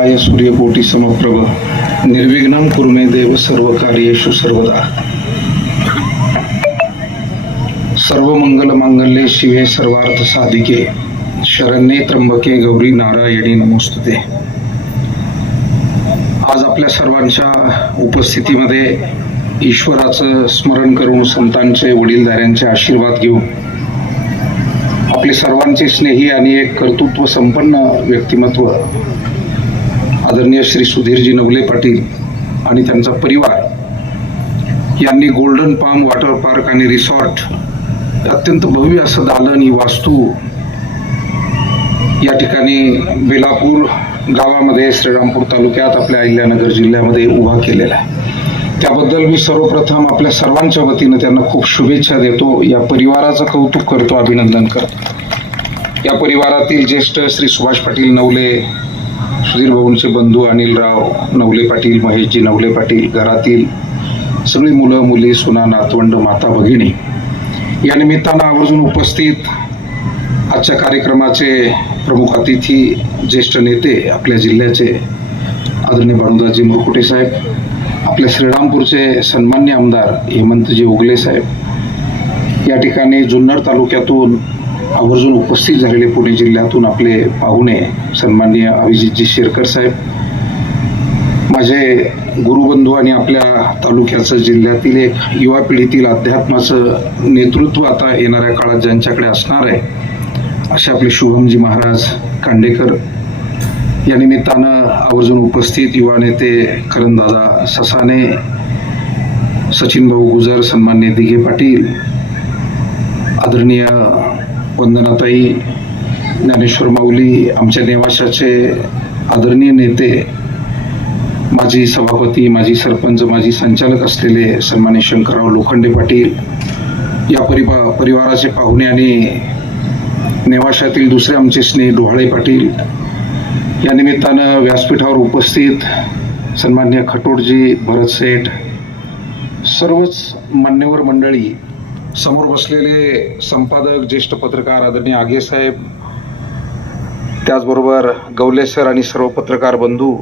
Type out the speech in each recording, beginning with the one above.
I सूर्यकोटी समप्रभ निर्विघ्नं कुरुमे देव सर्व कार्येषु सर्वदा. सर्व मंगल मांगल्ये शिवे सर्वार्थ साधिके शरण्ये त्र्यंबके गौरी नारायणी नमोस्तुते. आज आपल्या सर्वांच्या उपस्थितीमध्ये ईश्वराचं स्मरण करून संतांचे वडीलधाऱ्यांचे आशीर्वाद घेऊन आपले सर्वांचे स्नेही आणि एक कर्तृत्व संपन्न व्यक्तिमत्व आदरणीय श्री सुधीरजी नवले पाटील आणि त्यांचा परिवार यांनी गोल्डन पाम वॉटर पार्क आणि रिसॉर्ट अत्यंत भव्य असं दालन ही वास्तू या ठिकाणी बेलापूर गावामध्ये श्रीरामपूर तालुक्यात आपल्या अहिल्यानगर जिल्ह्यामध्ये उभा केलेला आहे. त्याबद्दल मी सर्वप्रथम आपल्या सर्वांच्या वतीनं त्यांना खूप शुभेच्छा देतो. या परिवाराचं कौतुक करतो अभिनंदन करतो. या परिवारातील ज्येष्ठ श्री सुभाष पाटील नवले सुधीर भाऊंचे बंधू अनिलराव नवले पाटील महेशजी नवले पाटील घरातील सगळी मुलं मुली सुना नातवंड माता भगिनी. या निमित्तानं आवर्जून उपस्थित आजच्या कार्यक्रमाचे प्रमुख अतिथी ज्येष्ठ नेते आपल्या जिल्ह्याचे आदरणीय बाणूदासजी मुरकुटे साहेब आपल्या श्रीरामपूरचे सन्मान्य आमदार हेमंतजी उगले साहेब. या ठिकाणी जुन्नर तालुक्यातून आवर्जून उपस्थित झालेले पुणे जिल्ह्यातून आपले पाहुणे सन्माननीय अभिजितजी शेरकर साहेब माझे गुरुबंधू आणि आपल्या तालुक्याचं जिल्ह्यातील एक युवा पिढीतील अध्यात्माचं नेतृत्व आता येणाऱ्या काळात ज्यांच्याकडे असणार आहे असे आपले शुभमजी महाराज कांडेकर या निमित्तानं आवर्जून उपस्थित युवा नेते करणदादा ससाने सचिन भाऊ गुजर सन्मान्य दिघे पाटील आदरणीय वंदनाताई ज्ञानेश्वर माऊली आमच्या नेवाशाचे आदरणीय नेते माजी सभापती माजी सरपंच माजी संचालक असलेले सन्मान्य शंकरराव लोखंडे पाटील या परिवा परिवाराचे पाहुणे आणि नेवाशातील दुसरे आमचे स्नेह डोहाळे पाटील या निमित्तानं व्यासपीठावर उपस्थित सन्मान्य खटोडजी भरतसेठ सर्वच मान्यवर मंडळी समोर बसलेले संपादक ज्येष्ठ पत्रकार आदरणीय आगे साहेब त्याचबरोबर गवले सर आणि सर्व पत्रकार बंधू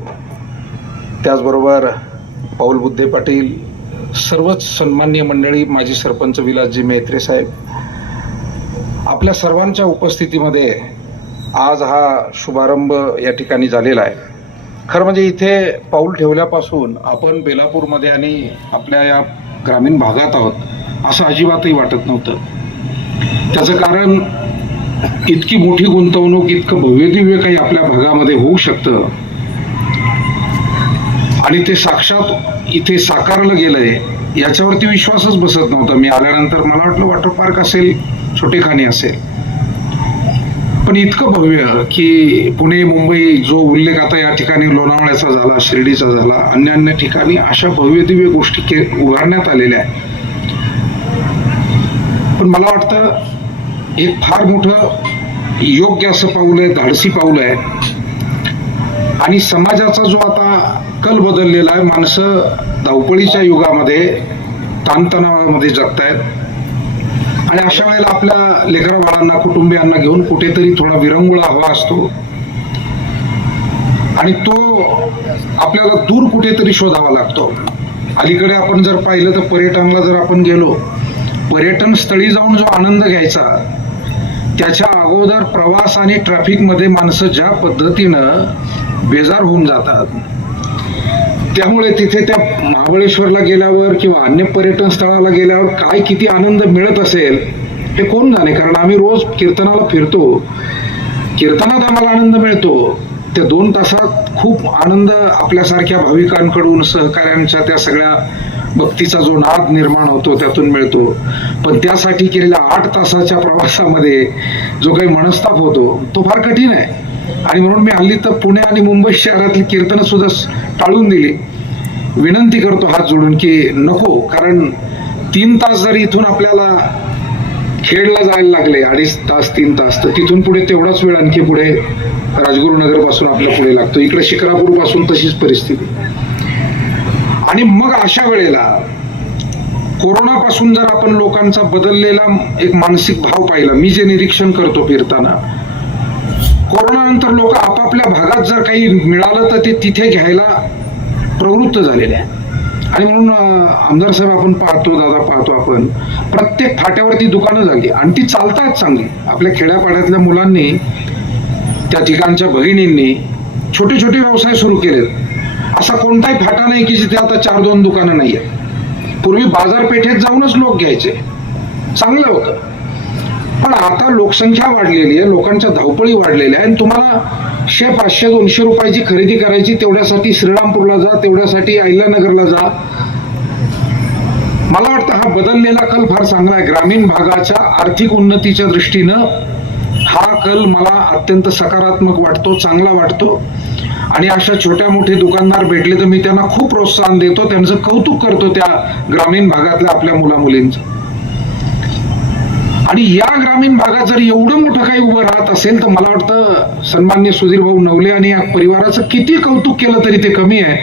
त्याचबरोबर पाऊल बुद्धे पाटील सर्वच सन्मान्य मंडळी माजी सरपंच विलासजी मेत्रे साहेब आपल्या सर्वांच्या उपस्थितीमध्ये आज हा शुभारंभ या ठिकाणी झालेला आहे. खरं म्हणजे इथे पाऊल ठेवल्यापासून आपण बेलापूरमध्ये आणि आपल्या या ग्रामीण भागात आहोत असं अजिबातही वाटत नव्हतं. त्याचं कारण इतकी मोठी गुंतवणूक इतकं भव्यदिव्य काही आपल्या भागामध्ये होऊ शकतं. आणि ते साक्षात इथे साकारलं गेलंय याच्यावरती विश्वासच बसत नव्हता. मी आल्यानंतर मला वाटलं वॉटर पार्क असेल छोटेखानी असेल. पण इतकं भव्य की पुणे मुंबई जो उल्लेख आता या ठिकाणी लोणावळ्याचा झाला शिर्डीचा झाला अन्य अन्य ठिकाणी अशा भव्य दिव्य गोष्टी के उभारण्यात आलेल्या आहेत. पण मला वाटतं एक फार मोठं योग्य असं पाऊल आहे धाडसी पाऊल आहे आणि समाजाचा जो आता कल बदललेला आहे माणसं धावपळीच्या युगामध्ये ताणतणावामध्ये जगतायत. आणि अशा वेळेला आपल्या लेकरबाळांना कुटुंबियांना घेऊन कुठेतरी थोडा विरंगुळा हवा असतो. आणि तो आपल्याला दूर कुठेतरी शोधावा लागतो. अलीकडे आपण जर पाहिलं तर पर्यटनला जर आपण गेलो पर्यटन स्थळी जाऊन जो आनंद घ्यायचा त्याच्या अगोदर प्रवास आणि ट्रॅफिकमध्ये माणसं ज्या पद्धतीनं बेजार होऊन जातात त्यामुळे तिथे त्या महाबळेश्वरला गेल्यावर किंवा अन्य पर्यटन स्थळाला गेल्यावर काय किती आनंद मिळत असेल हे कोण जाणे? कारण आम्ही रोज कीर्तनाला फिरतो. कीर्तनात आम्हाला आनंद मिळतो. त्या दोन तासात खूप आनंद आपल्यासारख्या भाविकांकडून सहकाऱ्यांच्या त्या सगळ्या भक्तीचा जो नाद निर्माण होतो त्यातून मिळतो. पण त्यासाठी केलेल्या आठ तासाच्या प्रवासामध्ये जो काही मनस्ताप होतो तो फार कठीण आहे. आणि म्हणून मी हल्ली तर पुणे आणि मुंबई शहरातली कीर्तन सुद्धा टाळून दिली. विनंती करतो हात जोडून की नको कारण तीन तास जरी इथून आपल्याला खेडला जायला लागले अडीच तास तीन तास तर तिथून पुढे तेवढाच वेळ आणखी पुढे राजगुरुनगरपासून आपल्या पुढे लागतो. इकडे शिक्रापूरपासून तशीच परिस्थिती. आणि मग अशा वेळेला कोरोनापासून जर आपण लोकांचा बदललेला एक मानसिक भाव पाहिला मी जे निरीक्षण करतो फिरताना कोरोनानंतर लोक आपापल्या भागात जर काही मिळालं तर ते तिथे घ्यायला प्रवृत्त झालेले आहे आणि म्हणून आमदार साहेब आपण पाहतो दादा पाहतो आपण प्रत्येक फाट्यावरती दुकानं झाली. आणि ती चालतायत चांगली. आपल्या खेड्यापाड्यातल्या मुलांनी त्या ठिकाणच्या भगिनींनी छोटे छोटे व्यवसाय सुरू केलेत. असा कोणताही फाटा नाही की जिथे आता चार दोन दुकानं नाही आहेत पूर्वी बाजारपेठेत जाऊनच लोक घ्यायचे. चांगलं होतं. पण आता लोकसंख्या वाढलेली आहे लोकांच्या धावपळी वाढलेल्या आहे आणि तुम्हाला शे पाचशे दोनशे रुपयाची खरेदी करायची तेवढ्यासाठी श्रीरामपूरला जा तेवढ्यासाठी अहिल्यानगरला जा. मला वाटतं हा बदललेला कल फार चांगला आहे. ग्रामीण भागाच्या आर्थिक उन्नतीच्या दृष्टीनं हा कल मला अत्यंत सकारात्मक वाटतो चांगला वाटतो. आणि अशा छोट्या मोठे दुकानदार भेटले तर मी त्यांना खूप प्रोत्साहन देतो. त्यांचं कौतुक करतो त्या ग्रामीण भागातल्या आपल्या मुला मुलींचं आणि या ग्रामीण भागात जर एवढं मोठं काही उभं राहत असेल तर मला वाटतं सन्मान्य सुधीर भाऊ नवले आणि या परिवाराचं किती कौतुक केलं तरी ते कमी आहे.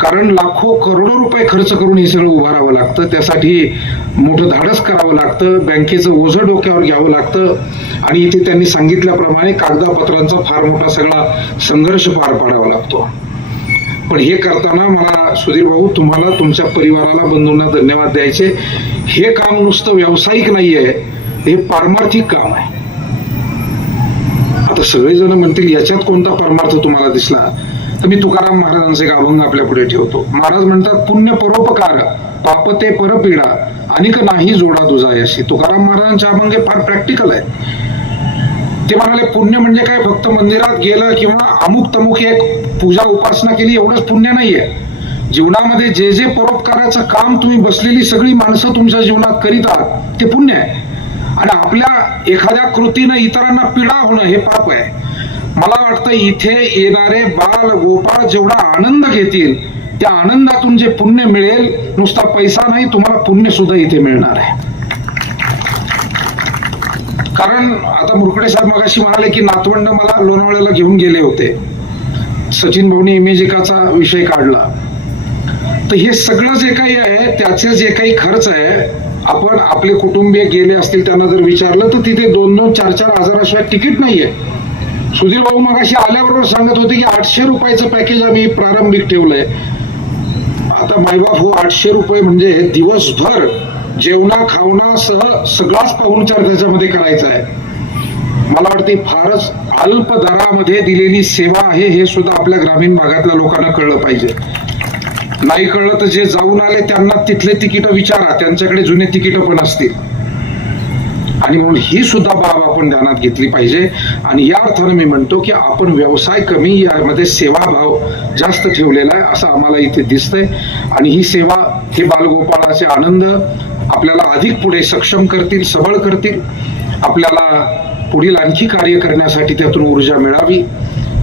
कारण लाखो करोडो रुपये खर्च करून हे सगळं उभारावं लागतं. त्यासाठी मोठं धाडस करावं लागतं. बँकेचं ओझं डोक्यावर घ्यावं लागतं. आणि इथे त्यांनी सांगितल्याप्रमाणे कागदापत्रांचा फार मोठा सगळा संघर्ष पार पाडावा लागतो. पण हे करताना मला सुधीर भाऊ तुम्हाला तुमच्या परिवाराला बंधूंना धन्यवाद द्यायचे. हे काम नुसतं व्यावसायिक नाही आहे हे पारमार्थिक काम आहे. आता सगळेजण म्हणतील याच्यात कोणता परमार्थ तुम्हाला दिसला? तर मी तुकाराम महाराजांचे एक अभंग आपल्या पुढे ठेवतो. महाराज म्हणतात पुण्य परोपकार पापते परपीडा अनेक नाही जोडा तुझा अशी तुकाराम महाराजांचे अभंग हे फार प्रॅक्टिकल आहे ते म्हणाले पुण्य म्हणजे काय? फक्त मंदिरात गेलं किंवा अमुक तमुक एक पूजा उपासना केली एवढंच पुण्य नाहीये. जीवनामध्ये जे जे परोपकाराचं काम तुम्ही बसलेली सगळी माणसं तुमच्या जीवनात करीत आहात ते पुण्य आहे. आणि आपल्या एखाद्या कृतीनं इतरांना पीडा होणं हे पाप आहे. मला वाटतं इथे येणारे बाल गोपाळ जेवढा आनंद घेतील त्या आनंदातून जे पुण्य मिळेल नुसता पैसा नाही तुम्हाला पुण्य सुद्धा इथे मिळणार आहे. कारण आता मुरकडे साहेब मगाशी म्हणाले की नातवंड मला लोणावळ्याला घेऊन गेले होते. सचिन भाऊनी इमेजिकाचा विषय काढला. तर हे सगळं जे काही आहे त्याचे जे काही खर्च आहे आपण आपले कुटुंबीय गेले असतील त्यांना जर विचारलं तर तिथे दोन दोन चार चार हजाराशिवाय तिकीट नाहीये. सुधीर भाऊ मगाशी आल्याबरोबर सांगत होते की आठशे रुपयाचं पॅकेज आम्ही प्रारंभिक ठेवलंय. आता मायबाप हो आठशे रुपये म्हणजे दिवसभर जेवणा खावणासह सगळाच पाहुणचार त्याच्यामध्ये करायचा आहे. मला वाटते फारच अल्प दरामध्ये दिलेली सेवा आहे हे सुद्धा आपल्या ग्रामीण भागातल्या लोकांना कळलं पाहिजे. नाही कळलं तर जे जाऊन आले त्यांना तिथले तिकीट विचारा. त्यांच्याकडे जुने तिकीट पण असतील. आणि म्हणून ही सुद्धा बाब आपण ध्यानात घेतली पाहिजे. आणि या अर्थानं मी म्हणतो की आपण व्यवसाय कमी यामध्ये सेवाभाव जास्त ठेवलेला आहे असं आम्हाला इथे दिसतंय. आणि ही सेवा हे बालगोपाळाचे आनंद आपल्याला अधिक पुढे सक्षम करतील सबळ करतील. आपल्याला पुढील आणखी कार्य करण्यासाठी त्यातून ऊर्जा मिळावी.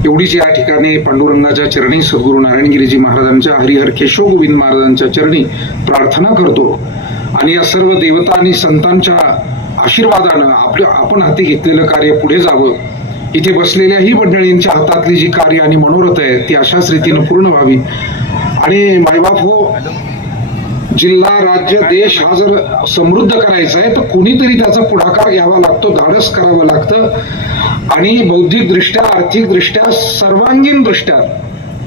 एवढीच या ठिकाणी पांडुरंगाच्या चरणी सद्गुरू नारायणगिरीजी महाराजांच्या हरिहर केशव गोविंद महाराजांच्या चरणी प्रार्थना करतो. आणि या सर्व देवता आणि संतांच्या आशीर्वादानं आपलं आपण हाती घेतलेलं कार्य पुढे जावं. इथे बसलेल्या ही मंडळींच्या हातातली जी कार्य आणि मनोरथ आहे ती अशाच रीतीनं पूर्ण व्हावी. आणि मायबाप हो जिल्हा राज्य देश हा जर समृद्ध करायचा आहे तर कुणीतरी त्याचा पुढाकार घ्यावा लागतो धाडस करावं लागतं. आणि बौद्धिकदृष्ट्या आर्थिकदृष्ट्या सर्वांगीण दृष्ट्या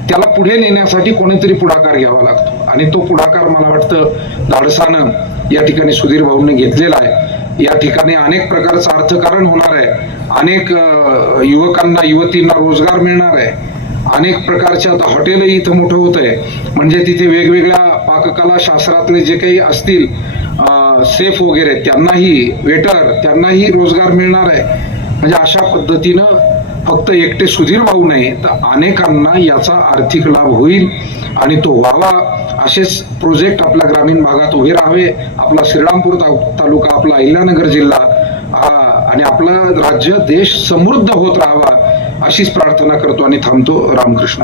त्याला पुढे नेण्यासाठी कोणीतरी पुढाकार घ्यावा लागतो. आणि तो पुढाकार मला वाटतं धाडसानं या ठिकाणी सुधीर भाऊंनी घेतलेला आहे. या ठिकाणी अनेक प्रकारचं अर्थकारण होणार आहे. अनेक युवकांना युवतींना रोजगार मिळणार आहे. अनेक प्रकारचे आता हॉटेलही इथं मोठं होत आहे म्हणजे तिथे वेगवेगळ्या पाककला शास्त्रातले जे काही असतील सेफ वगैरे त्यांनाही वेटर त्यांनाही रोजगार मिळणार आहे. म्हणजे अशा पद्धतीनं फक्त एकटे सुधीर भाऊ नाही तर अनेकांना याचा आर्थिक लाभ होईल आणि तो व्हावा. असेच प्रोजेक्ट आपल्या ग्रामीण भागात उभे राहावे. आपला श्रीरामपूर तालुका आपला अहिल्यानगर जिल्हा आणि आपला राज्य देश समृद्ध होत राहावा अशीच प्रार्थना करतो आणि थांबतो रामकृष्ण.